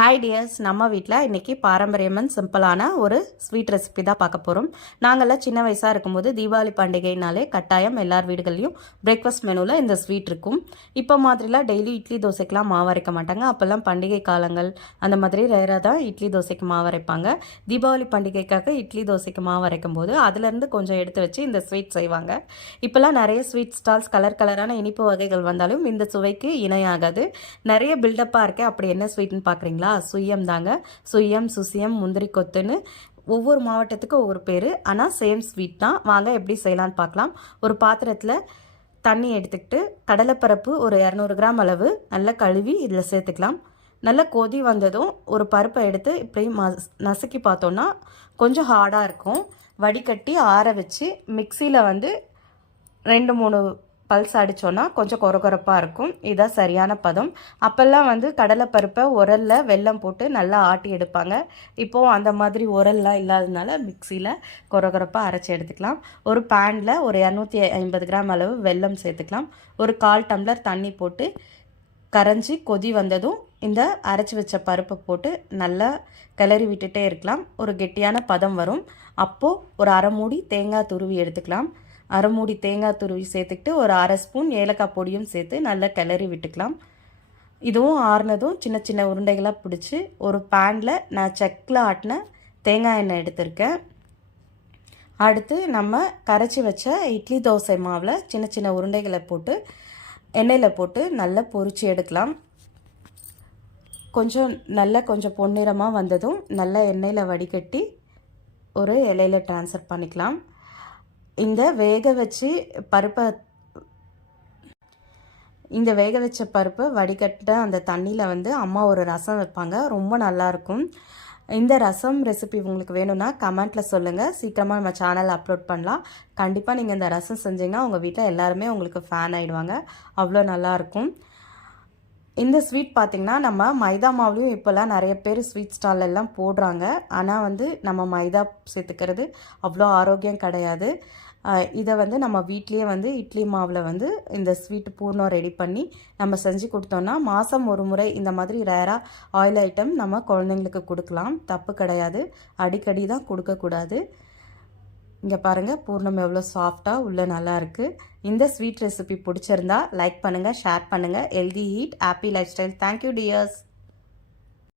Hi tears, நம்ம வீட்டில் இன்றைக்கி பாரம்பரியமன் சிம்பிளான ஒரு ஸ்வீட் ரெசிபி தான் பார்க்க போகிறோம். நாங்கள்லாம் சின்ன வயசாக இருக்கும்போது தீபாவளி பண்டிகைனாலே கட்டாயம் எல்லார் வீடுகள்லையும் பிரேக்ஃபாஸ்ட் மெனுவில் இந்த ஸ்வீட் இருக்கும். இப்போ மாதிரிலாம் டெய்லி இட்லி தோசைக்கெலாம் மாவு அரைக்க மாட்டாங்க. அப்போல்லாம் பண்டிகை காலங்கள் அந்த மாதிரி ரேராக தான் இட்லி தோசைக்கு மாவு அரைப்பாங்க. தீபாவளி பண்டிகைக்காக இட்லி தோசைக்கு மாவு அரைக்கும் போது அதுலேருந்து கொஞ்சம் எடுத்து வச்சு இந்த ஸ்வீட் செய்வாங்க. இப்போல்லாம் நிறைய ஸ்வீட் ஸ்டால்ஸ் கலரான இனிப்பு வகைகள் வந்தாலும் இந்த சுவைக்கு இணையாகாது. நிறைய பில்டப்பாக இருக்கே, அப்படி என்ன ஸ்வீட்னு பார்க்குறீங்களா? சுயம் தாங்க. சுயம், சுசியம், முந்திரி கொத்துன்னு ஒவ்வொரு மாவட்டத்துக்கும் ஒவ்வொரு பேர், ஆனால் சேம் ஸ்வீட் தான். வாங்க எப்படி செய்யலான்னு பார்க்கலாம். ஒரு பாத்திரத்தில் தண்ணி எடுத்துக்கிட்டு கடலைப்பருப்பு ஒரு 200 கிராம் அளவு நல்லா கழுவி இதில் சேர்த்துக்கலாம். நல்லா கொதி வந்ததும் ஒரு பருப்பை எடுத்து இப்படி நசுக்கி பார்த்தோன்னா கொஞ்சம் ஹார்டாக இருக்கும். வடிகட்டி ஆற வச்சு மிக்சியில் வந்து 2-3 பல்ஸ் அடித்தோன்னா கொஞ்சம் கொரகொரப்பாக இருக்கும். இதுதான் சரியான பதம். அப்போல்லாம் வந்து கடலைப்பருப்பை உரலில் வெல்லம் போட்டு நல்லா ஆட்டி எடுப்பாங்க. இப்போது அந்த மாதிரி உரல்லாம் இல்லாததுனால மிக்சியில் கொரகொரப்பாக அரைச்சி எடுத்துக்கலாம். ஒரு பேனில் ஒரு 250 கிராம் அளவு வெல்லம் சேர்த்துக்கலாம். ஒரு 1/4 டம்ளர் தண்ணி போட்டு கரைஞ்சி கொதி வந்ததும் இந்த அரைச்சி வச்ச பருப்பை போட்டு நல்லா கிளறி விட்டுட்டே இருக்கலாம். ஒரு கெட்டியான பதம் வரும். அப்போது ஒரு அரை மூடி தேங்காய் துருவி எடுத்துக்கலாம். அரை மூடி தேங்காய் துருவி சேர்த்துக்கிட்டு ஒரு அரை ஸ்பூன் ஏலக்காய் பொடியும் சேர்த்து நல்லா கிளறி விட்டுக்கலாம். இதுவும் ஆறுனதும் சின்ன சின்ன உருண்டைகளாக பிடிச்சி ஒரு பேனில் நான் செக்கில் ஆட்டின தேங்காய் எண்ணெய் எடுத்திருக்கேன். அடுத்து நம்ம கரைச்சி வச்ச இட்லி தோசை மாவில் சின்ன சின்ன உருண்டைகளை போட்டு எண்ணெயில் போட்டு நல்லா பொரிச்சு எடுக்கலாம். கொஞ்சம் பொன்னிறமாக வந்ததும் நல்லா எண்ணெயில் வடிகட்டி ஒரு இலையில் ட்ரான்ஸ்ஃபர் பண்ணிக்கலாம். இந்த வேக வச்ச பருப்பை வடிகட்ட அந்த தண்ணியில் வந்து அம்மா ஒரு ரசம் வைப்பாங்க. ரொம்ப நல்லாயிருக்கும். இந்த ரசம் ரெசிபி உங்களுக்கு வேணும்னா கமெண்ட்டில் சொல்லுங்கள். சீக்கிரமாக நம்ம சேனல் அப்லோட் பண்ணலாம். கண்டிப்பாக நீங்கள் இந்த ரசம் செஞ்சிங்கன்னா உங்கள் வீட்டில் எல்லாருமே உங்களுக்கு ஃபேன் ஆகிடுவாங்க. அவ்வளோ நல்லாயிருக்கும். இந்த ஸ்வீட் பார்த்திங்கன்னா நம்ம மைதா மாவுலையும் இப்போல்லாம் நிறைய பேர் ஸ்வீட் ஸ்டாலெல்லாம் போடுறாங்க. ஆனால் வந்து நம்ம மைதா சேர்த்துக்கிறது அவ்வளோ ஆரோக்கியம் கிடையாது. இதை வந்து நம்ம வீட்லேயே வந்து இட்லி மாவில் வந்து இந்த ஸ்வீட் பூர்ணம் ரெடி பண்ணி நம்ம செஞ்சு கொடுத்தோன்னா மாதம் ஒரு முறை இந்த மாதிரி ரேராக ஆயில் ஐட்டம் நம்ம குழந்தைங்களுக்கு கொடுக்கலாம். தப்பு கிடையாது. அடிக்கடி தான் கொடுக்கக்கூடாது. இங்கே பாருங்கள், பூர்ணம் எவ்வளோ சாஃப்டாக உள்ள நல்லா இருக்குது. இந்த ஸ்வீட் ரெசிபி பிடிச்சிருந்தா லைக் பண்ணுங்கள், ஷேர் பண்ணுங்கள். Healthy eat happy life style. Thank you tears.